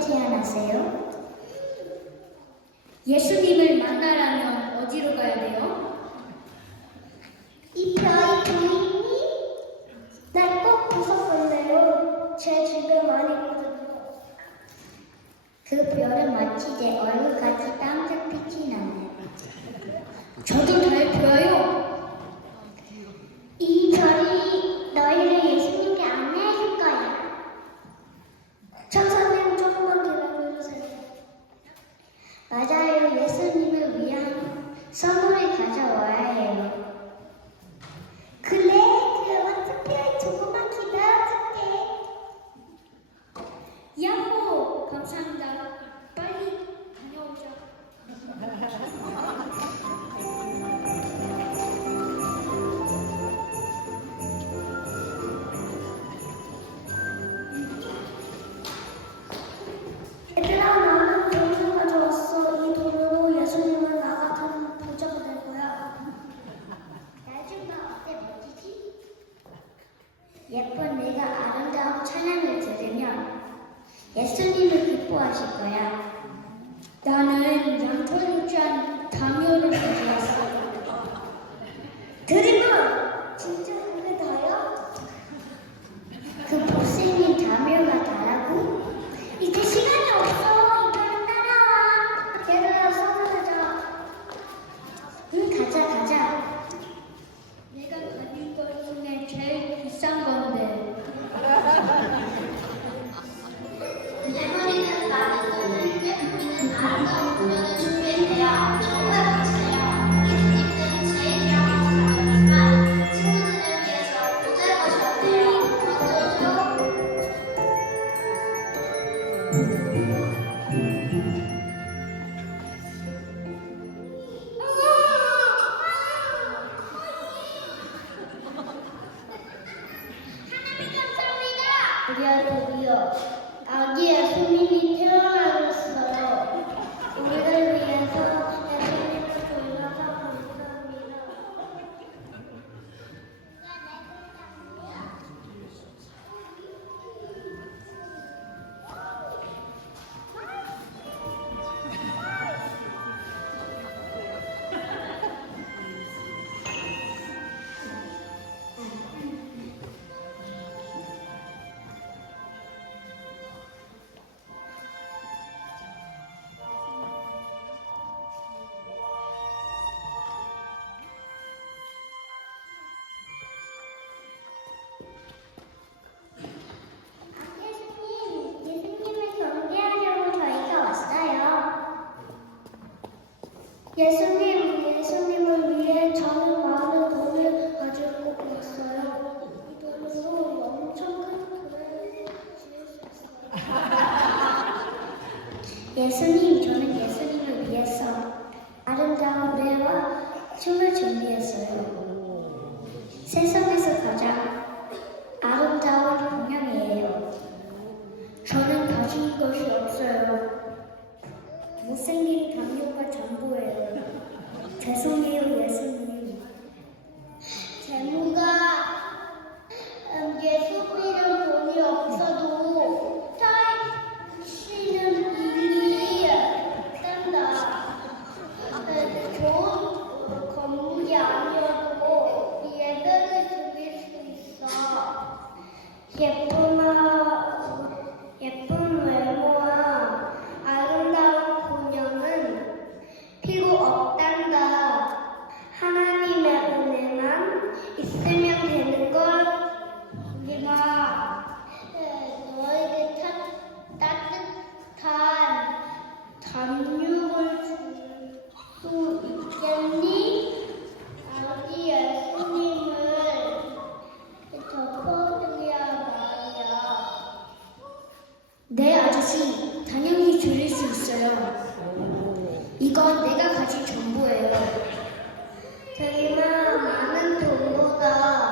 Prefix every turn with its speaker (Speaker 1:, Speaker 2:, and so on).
Speaker 1: 태어나세요?
Speaker 2: 예수님을 만나라면 어디로 가야 돼요?
Speaker 1: 이 별이 보이니? 날꼭 무섭던데요. 제 집에 많이 있거든요. 그 별은 마치 제 얼굴까지 땀 잡히진
Speaker 3: 않네요.
Speaker 1: 저도 예수님, 저는 예수님을 위해서 아름다운 노래와 춤을 준비했어요. 세상에서 가장 아름다운 공연이에요. 저는
Speaker 4: 가진 것이 없어요. 못생긴 담요가 전부예요. 죄송해요, 예수님. 也不 당연히 줄일 수 있어요. 이건 내가 가진 정보예요. 되게 많은 정보다